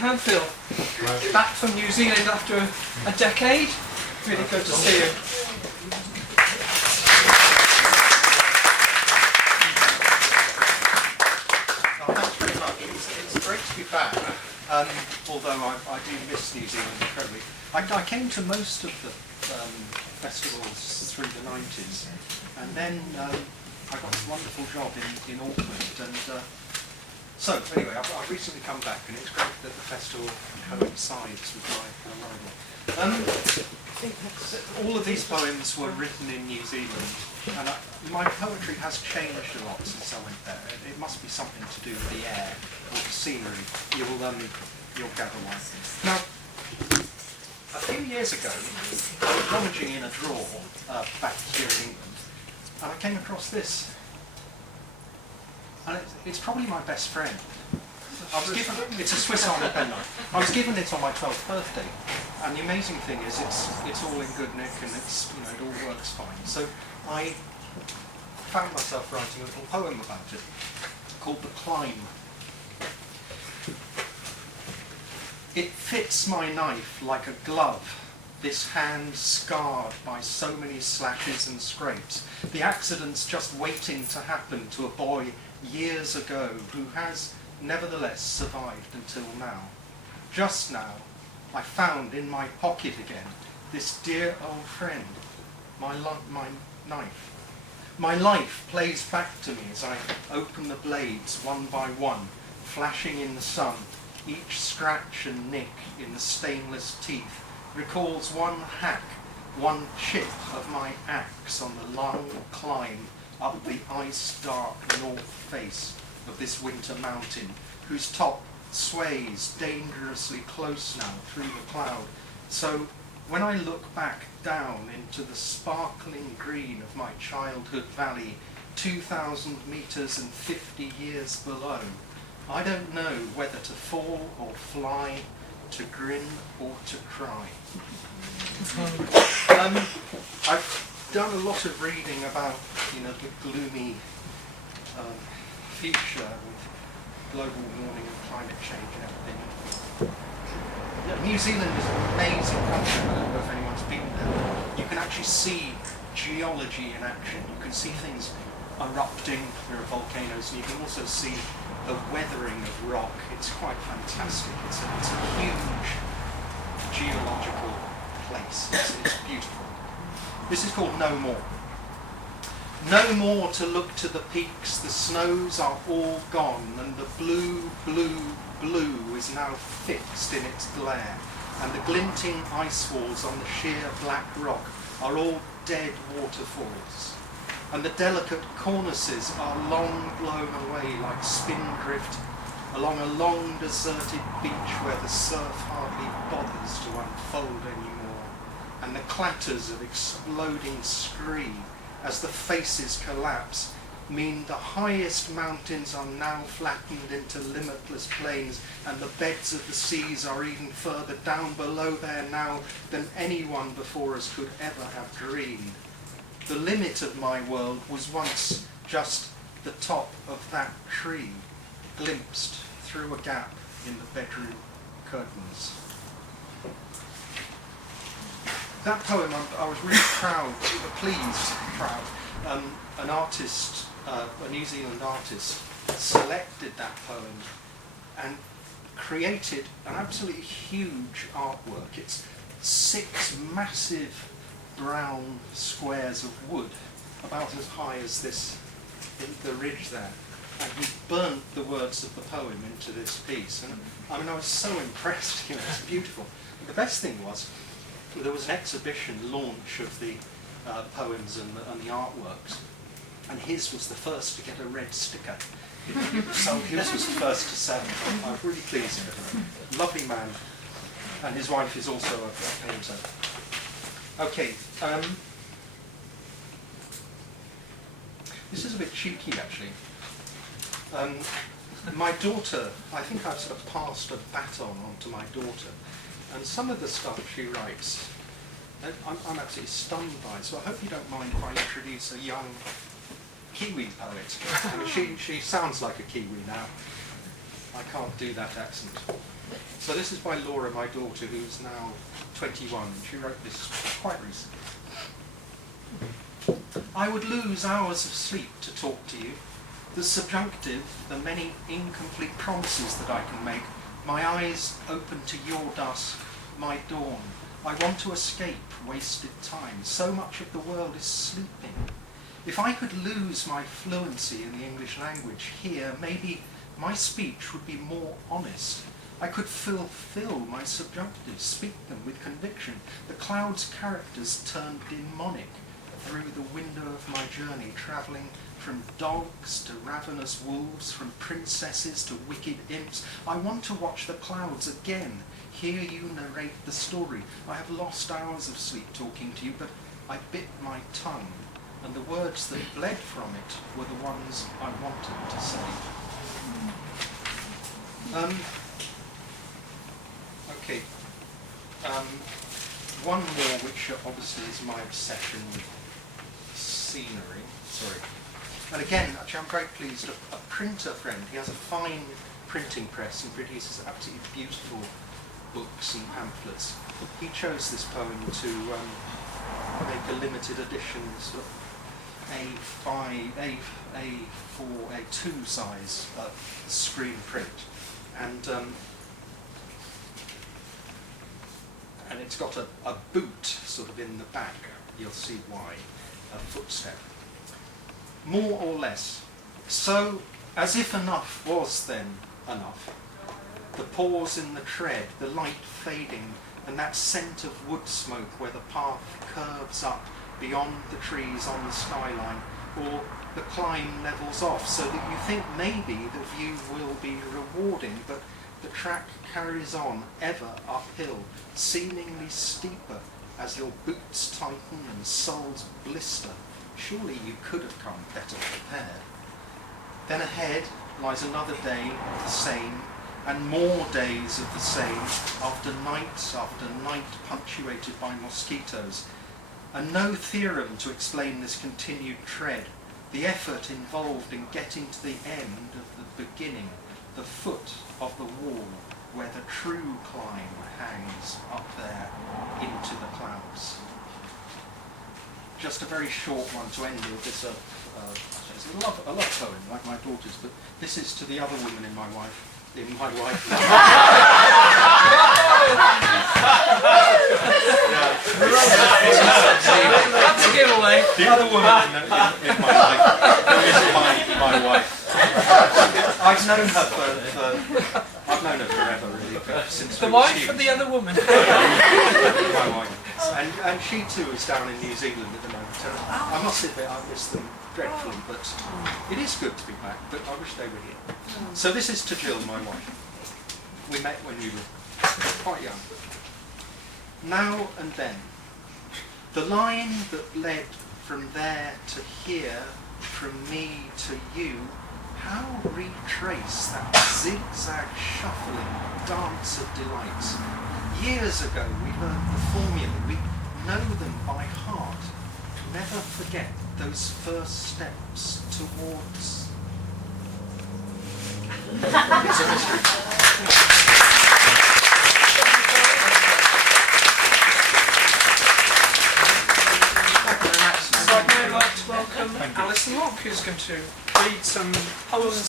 Hadfield. Back from New Zealand after a decade. Really good to see you. Oh, thanks very much. It's great to be back, although I do miss New Zealand incredibly. I came to most of the festivals through the 90s, and then I got this wonderful job in Auckland, and so anyway, I've recently come back, and it's great that the festival coincides with my arrival. All of these poems were written in New Zealand, and my poetry has changed a lot since I went there. It must be something to do with the air or the scenery. You'll gather why. Now, a few years ago, I was rummaging in a drawer back here in England, and I came across this. And it's probably my best friend. It's a Swiss Army penknife. I was given it on my 12th birthday, and the amazing thing is it's all in good nick, and it all works fine. So I found myself writing a little poem about it called The Climb. It fits my knife like a glove, this hand scarred by so many slashes and scrapes, the accidents just waiting to happen to a boy years ago who has nevertheless survived until now. Just now, I found in my pocket again this dear old friend, my knife. My life plays back to me as I open the blades one by one, flashing in the sun. Each scratch and nick in the stainless teeth recalls one hack, one chip of my axe on the long climb up the ice-dark north face of this winter mountain, whose top sways dangerously close now through the cloud. So when I look back down into the sparkling green of my childhood valley, 2,000 metres and 50 years below, I don't know whether to fall or fly, to grin or to cry. I've done a lot of reading about, the gloomy future with global warming and climate change and everything. New Zealand is an amazing country. I don't know if anyone's been there. You can actually see geology in action. You can see things erupting. There are volcanoes, and you can also see the weathering of rock. It's quite fantastic. It's a huge geological place. It's beautiful. This is called No More. No more to look to the peaks, the snows are all gone, and the blue, blue, blue is now fixed in its glare, and the glinting ice walls on the sheer black rock are all dead waterfalls, and the delicate cornices are long blown away like spindrift along a long deserted beach where the surf hardly bothers to unfold anymore, and the clatters of exploding scree as the faces collapse mean the highest mountains are now flattened into limitless plains, and the beds of the seas are even further down below there now than anyone before us could ever have dreamed. The limit of my world was once just the top of that tree, glimpsed through a gap in the bedroom curtains. That poem, I was really proud. An artist, a New Zealand artist, selected that poem and created an absolutely huge artwork. It's 6 massive brown squares of wood, about as high as the ridge there. And he burnt the words of the poem into this piece. And I was so impressed. It's beautiful. And the best thing was, there was an exhibition launch of the poems and the artworks, and his was the first to get a red sticker. So his was the first to sell. I was really pleased with him. Lovely man, and his wife is also a painter. Okay, this is a bit cheeky actually. My daughter, I think I've sort of passed a baton on to my daughter, and some of the stuff she writes, I'm absolutely stunned by it, so I hope you don't mind if I introduce a young Kiwi poet. I mean, she sounds like a Kiwi now. I can't do that accent. So this is by Laura, my daughter, who's now 21. She wrote this quite recently. I would lose hours of sleep to talk to you. The subjunctive, the many incomplete promises that I can make, my eyes open to your dusk, my dawn. I want to escape wasted time. So much of the world is sleeping. If I could lose my fluency in the English language here, maybe my speech would be more honest. I could fulfill my subjunctives, speak them with conviction. The cloud's characters turned demonic through the window of my journey, travelling from dogs to ravenous wolves, from princesses to wicked imps. I want to watch the clouds again, hear you narrate the story. I have lost hours of sleep talking to you, but I bit my tongue, and the words that bled from it were the ones I wanted to say. Okay. One more, which obviously is my obsession with scenery. Sorry. And again, actually, I'm very pleased. A printer friend, he has a fine printing press and produces absolutely beautiful books and pamphlets. He chose this poem to make a limited edition, sort of A2 size screen print, and it's got a boot sort of in the back. You'll see why. A footstep. More or less. So, as if enough was then enough. The pause in the tread, the light fading, and that scent of wood smoke where the path curves up beyond the trees on the skyline, or the climb levels off, so that you think maybe the view will be rewarding, but the track carries on ever uphill, seemingly steeper as your boots tighten and soles blister. Surely you could have come better prepared. Then ahead lies another day of the same, and more days of the same, after night punctuated by mosquitoes, and no theorem to explain this continued tread, the effort involved in getting to the end of the beginning, the foot of the wall where the true climb hangs up there into the clouds. Just a very short one to end with. It's a love poem, like my daughter's, but this is to the other woman in my wife. That's a giveaway. The other woman in my life is my wife. I've known her forever, really. Since The we were wife students. and the other woman. My wife. And she too is down in New Zealand at the moment. I must admit I miss them dreadfully, but it is good to be back, but I wish they were here. So this is to Jill, my wife. We met when we were quite young. Now and then, the line that led from there to here, from me to you, how retrace that zigzag shuffling dance of delights? Years ago we learned the formula, we know them by heart. Never forget those first steps towards... It's a mystery. So I'd now like to welcome Alison Locke, who's going to read some poems